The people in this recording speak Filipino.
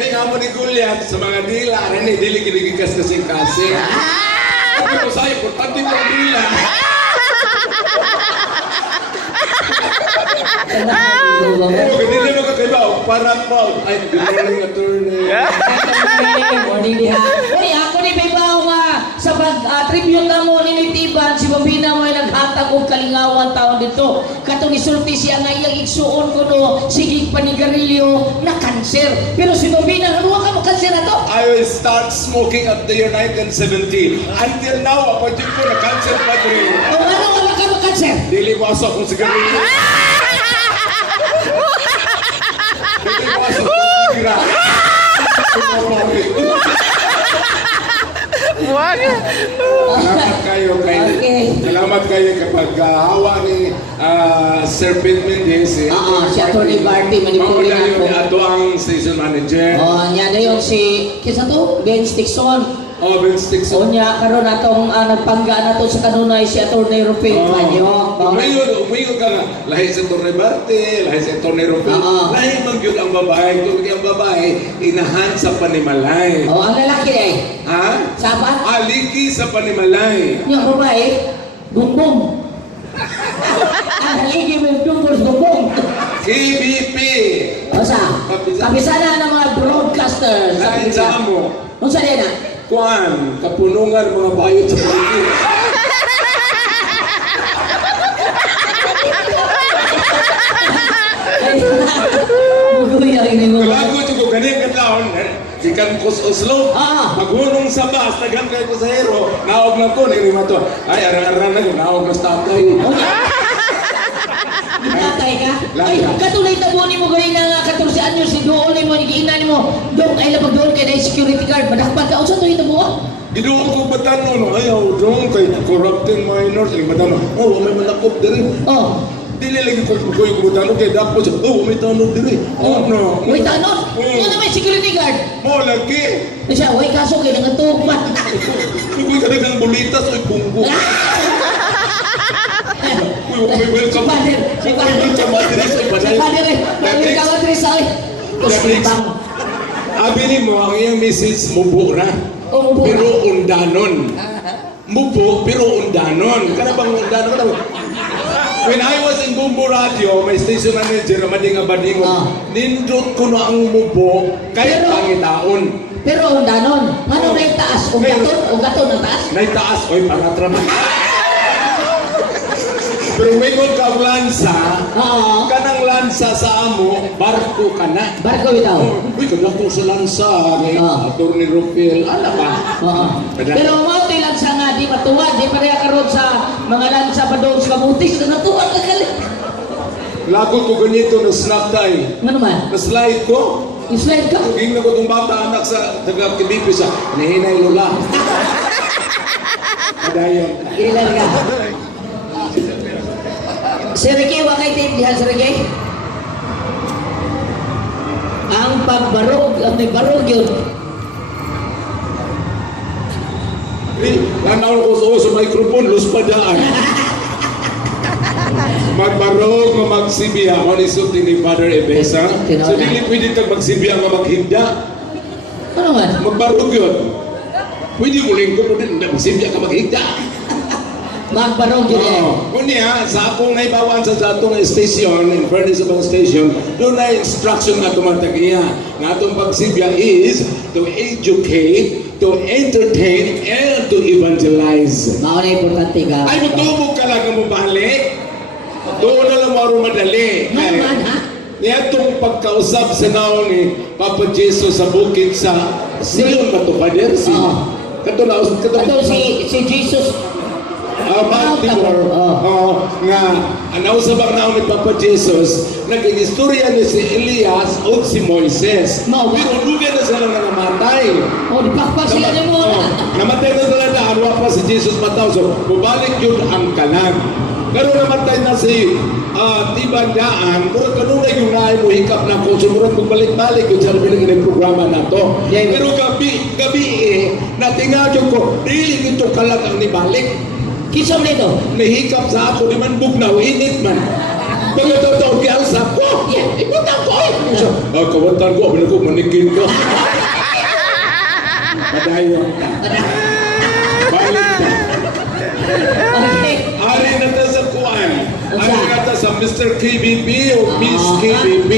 Kini nga mo ni Goliath sa mga dila, rin dili kinigikas kasing kasi. Sabi ko sa'yo, importante mo ang dila. Hindi mo kakaiba, parang mo. Ay, good morning, attorney. Morning diha. Uy, ako ni Bibaw nga sa pag-tribute na mo ni Tiban, si Bobina mo ay naghatag og kalingawan taon dito. Katong isulti siya nga iyang igsuon ko no, sigig panigarilyo na kanser. Pero si Bobina, ano ka mo kanser na to? I will start smoking up the year 1970. Until now, ako dyan ko na cancer pa rin. O ano ka mo kanser? Dili ko aso akong sigarilyo. Dili ko aso akong sigarilyo. Salamat kayo kapag hawa ni Sir Pete Mendez. Si Atty. Barty, manipulin ako. Ato ang station manager. Niya na yun si, kisa to? Ben Stickson. Vince Dixon. Niya, karon atong nagpangga na to sa kanunay si Atty. Rupil Manyo. Umayo ka na. Lahi sa Atty. Barty, lahi sa Atty. Rupil. Lahi man yun ang babae. Kung ang babae, inahan sa panimalay. Ang lalaki eh. Ha? Sapa? Aliki sa panimalay. Yung babae, bumbong. Haligi mo yung tungkol bumbong. KBP. O sa? Kapisana ng mga broadcasters. Lain sa amo. Kung saan yan ah? Kuan, kapunungan mga bayot sa Pilipinas. Kalago ko ganyan kataon, sikan kos Oslo. Maghunong sa bus, taghang kay ko sa hero, naog lang ko, nirima to. Ay, arang-arang na ko, naog na stop tayo. Tatay ka? Ay, katulay tabunin mo ganyan na nga 14 anyos, si doon mo, igiinan mo, doon ay lapag doon kay na security guard, madakpan ka, o saan ito mo? Gidoon ko batano, no, ayaw, doon kay corrupting minors, yung batano, may malakop din. Dili lagi ko yung batano, kay dapat siya, may tanong din. No. May tanong? Ano naman security guard? Mo, lagi. Siya, way kaso kayo nangatugman. Kuy ka nagang bulitas, oy punggo. Si Pader. Si Pader. Abili mo, ang iyong misis mubo na. Pero undanon. Mubo, pero undanon. Kana bang undanon? When I was in Bumbu Radio, may station manager, mading-abading, nindot ko na ang mubo, kahit pangitaon. Pero undanon, ano na yung taas? Ugaton ang taas? Na yung taas, oy, paratrama. Pero may kung kang lansa, kanang lansa sa amo, barko ka na. Barko bitaw? Uy, kagako sa lansa, ni Atty. Rupil, ala ba? Pero umauti lansa nga, di matuwa, di pareha karot sa mga lansa pa doon sa kabutis, na natuwa ka galit. Lagot ko ganito, na-snap tayo. Ano man? Na-slide ko. I-slide ka? Tuging na ko itong bata anak sa taga-kibipi sa nihinay lula. Kadayon. Ilan ka? Sir Ricky, wakay tayo dihan, Sir Ricky? Ang pagbarog, ang may barog yun. Lanaw ko sa microphone, lus pa daan. Magbarog, magsibiya. Ano isulti ni Father Ebesa? So, dili pwede kang magsibiya nga maghinda. Ano man? Magbarog yun. Pwede mo lingko mo din, magsibiya ka maghinda. Magbarog yun eh. Kunya, sa akong naibawan sa datong station, in fairness sa mga station, doon na instruction nga tumatagiya. Nga itong pagsibya is to educate, to entertain, and to evangelize. Mauna importante ka. Ay, matubog ka lang ang mabalik. Doon na lang maro madali. Naman ha? Niya itong pagkausap sa naon ni Papa Jesus sa bukid sa Sion Matupader. Kato si Jesus. Nga anausabang naon ni Papa Jesus, naging istorya ni si Elias o si Moises. Pero lugan na sila nga namatay. Dipakpak sila ni mo. Namatay na sila na arwa pa si Jesus mataw. So, bubalik yun ang kalag. Pero namatay na si Tibandaan, pero kanunay yung naay mo hikap na ko, sumurang magbalik-balik yung sa bilang ng programa na to. Pero gabi natingadyo ko, dili ito kalag ang nibalik. Kisam nito? Nahikap sa ako, di man bugnaw, init man. Pagkataon kay Alsa, ibutang ko! Kawatan ko, abin ako, manikin ko. Padayon ka. Balik ka. Okay. Ari na ta sa kuan. Ari na ta sa Mr. KBB o Miss KBB.